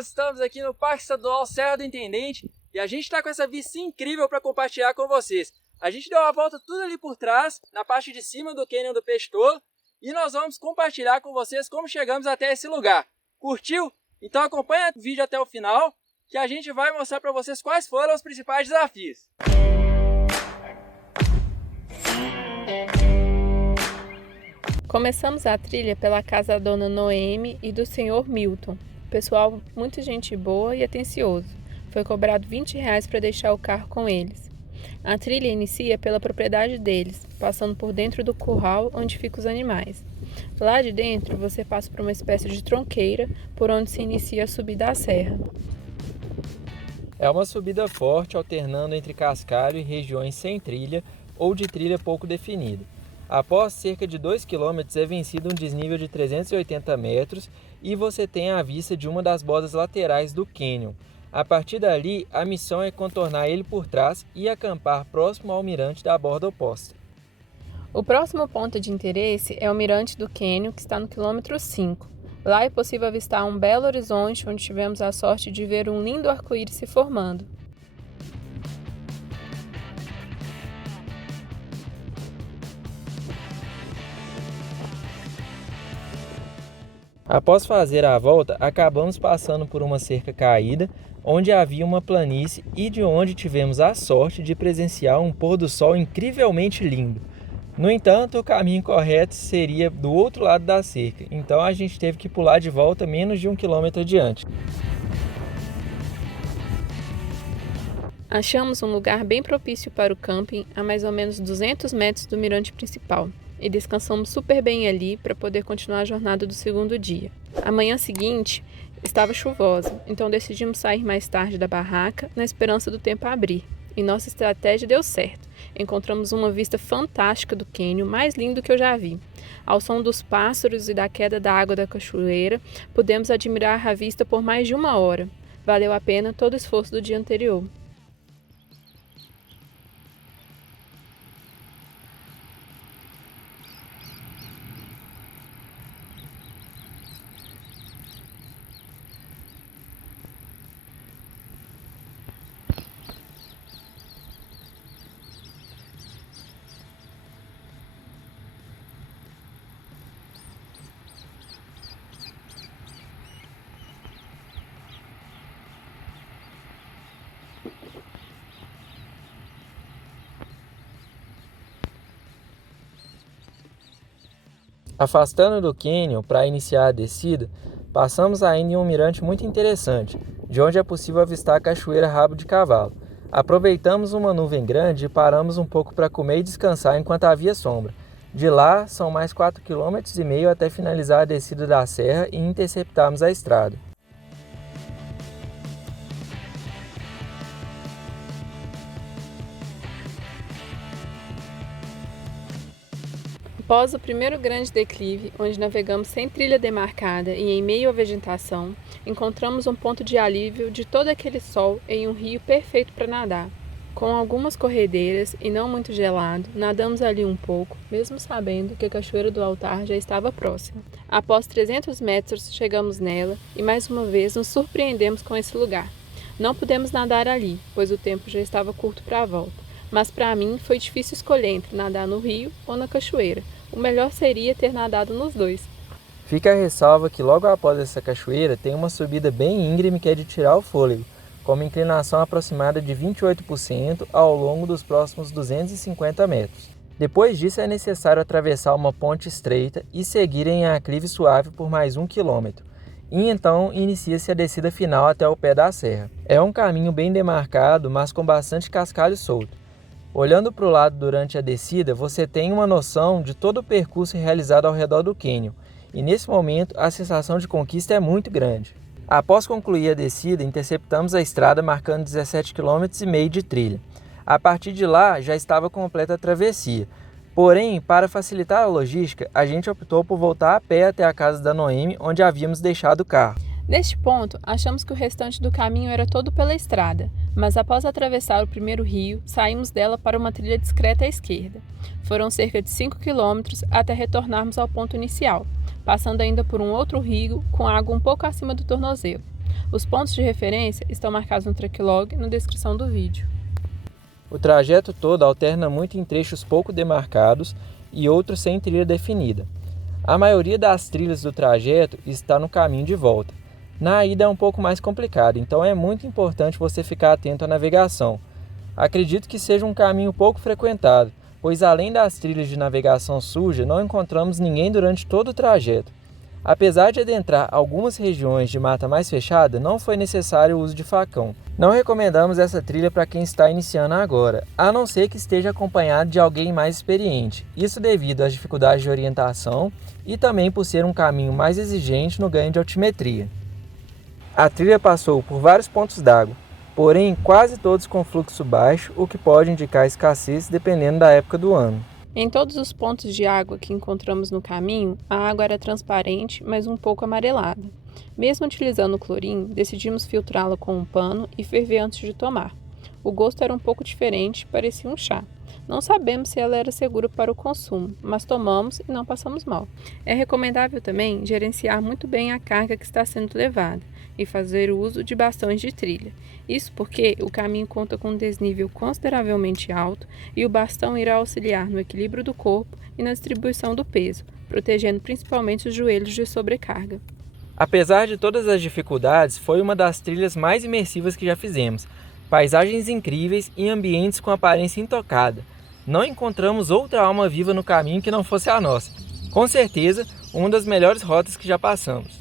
nós estamos aqui no Parque Estadual Serra do Intendente e a gente está com essa vista incrível para compartilhar com vocês. A gente deu a volta tudo ali por trás, na parte de cima do Cânion do Peixe Tolo, e nós vamos compartilhar com vocês como chegamos até esse lugar. Curtiu? Então acompanha o vídeo até o final, que a gente vai mostrar para vocês quais foram os principais desafios. Começamos a trilha pela casa da dona Noemi e do senhor Milton. Pessoal muito gente boa e atencioso. Foi cobrado R$20 para deixar o carro com eles. A trilha inicia pela propriedade deles, passando por dentro do curral onde ficam os animais. Lá de dentro você passa por uma espécie de tronqueira, por onde se inicia a subida à serra. É uma subida forte, alternando entre cascalho e regiões sem trilha ou de trilha pouco definida. Após cerca de 2 km é vencido um desnível de 380 metros e você tem a vista de uma das bordas laterais do cânion. A partir dali, a missão é contornar ele por trás e acampar próximo ao mirante da borda oposta. O próximo ponto de interesse é o mirante do cânion, que está no quilômetro 5. Lá é possível avistar um belo horizonte onde tivemos a sorte de ver um lindo arco-íris se formando. Após fazer a volta, acabamos passando por uma cerca caída, onde havia uma planície e de onde tivemos a sorte de presenciar um pôr do sol incrivelmente lindo. No entanto, o caminho correto seria do outro lado da cerca, então a gente teve que pular de volta menos de 1 quilômetro adiante. Achamos um lugar bem propício para o camping, a mais ou menos 200 metros do mirante principal. E descansamos super bem ali para poder continuar a jornada do segundo dia. A manhã seguinte estava chuvosa, então decidimos sair mais tarde da barraca na esperança do tempo abrir. E nossa estratégia deu certo. Encontramos uma vista fantástica do cânion, mais lindo que eu já vi. Ao som dos pássaros e da queda da água da cachoeira, pudemos admirar a vista por mais de 1 hora. Valeu a pena todo o esforço do dia anterior. Afastando do cânion para iniciar a descida, passamos ainda em um mirante muito interessante, de onde é possível avistar a cachoeira Rabo de Cavalo. Aproveitamos uma nuvem grande e paramos um pouco para comer e descansar enquanto havia sombra. De lá, são mais 4,5 km até finalizar a descida da serra e interceptarmos a estrada. Após o primeiro grande declive, onde navegamos sem trilha demarcada e em meio à vegetação, encontramos um ponto de alívio de todo aquele sol em um rio perfeito para nadar. Com algumas corredeiras e não muito gelado, nadamos ali um pouco, mesmo sabendo que a Cachoeira do Altar já estava próxima. Após 300 metros, chegamos nela e mais uma vez nos surpreendemos com esse lugar. Não pudemos nadar ali, pois o tempo já estava curto para a volta, mas para mim foi difícil escolher entre nadar no rio ou na cachoeira. O melhor seria ter nadado nos dois. Fica a ressalva que logo após essa cachoeira tem uma subida bem íngreme que é de tirar o fôlego, com uma inclinação aproximada de 28% ao longo dos próximos 250 metros. Depois disso é necessário atravessar uma ponte estreita e seguir em aclive suave por mais 1 quilômetro. E então inicia-se a descida final até o pé da serra. É um caminho bem demarcado, mas com bastante cascalho solto. Olhando para o lado durante a descida, você tem uma noção de todo o percurso realizado ao redor do cânion, e nesse momento a sensação de conquista é muito grande. Após concluir a descida, interceptamos a estrada marcando 17,5 km de trilha. A partir de lá já estava completa a travessia, porém, para facilitar a logística, a gente optou por voltar a pé até a casa da Noemi, onde havíamos deixado o carro. Neste ponto, achamos que o restante do caminho era todo pela estrada, mas após atravessar o primeiro rio, saímos dela para uma trilha discreta à esquerda. Foram cerca de 5 quilômetros até retornarmos ao ponto inicial, passando ainda por um outro rio com água um pouco acima do tornozelo. Os pontos de referência estão marcados no Tracklog na descrição do vídeo. O trajeto todo alterna muito em trechos pouco demarcados e outros sem trilha definida. A maioria das trilhas do trajeto está no caminho de volta. Na ida é um pouco mais complicado, então é muito importante você ficar atento à navegação. Acredito que seja um caminho pouco frequentado, pois além das trilhas de navegação suja, não encontramos ninguém durante todo o trajeto. Apesar de adentrar algumas regiões de mata mais fechada, não foi necessário o uso de facão. Não recomendamos essa trilha para quem está iniciando agora, a não ser que esteja acompanhado de alguém mais experiente. Isso devido às dificuldades de orientação e também por ser um caminho mais exigente no ganho de altimetria. A trilha passou por vários pontos d'água, porém quase todos com fluxo baixo, o que pode indicar escassez dependendo da época do ano. Em todos os pontos de água que encontramos no caminho, a água era transparente, mas um pouco amarelada. Mesmo utilizando o clorim, decidimos filtrá-la com um pano e ferver antes de tomar. O gosto era um pouco diferente, parecia um chá. Não sabemos se ela era segura para o consumo, mas tomamos e não passamos mal. É recomendável também gerenciar muito bem a carga que está sendo levada e fazer o uso de bastões de trilha. Isso porque o caminho conta com um desnível consideravelmente alto e o bastão irá auxiliar no equilíbrio do corpo e na distribuição do peso, protegendo principalmente os joelhos de sobrecarga. Apesar de todas as dificuldades, foi uma das trilhas mais imersivas que já fizemos. Paisagens incríveis e ambientes com aparência intocada. Não encontramos outra alma viva no caminho que não fosse a nossa. Com certeza, uma das melhores rotas que já passamos.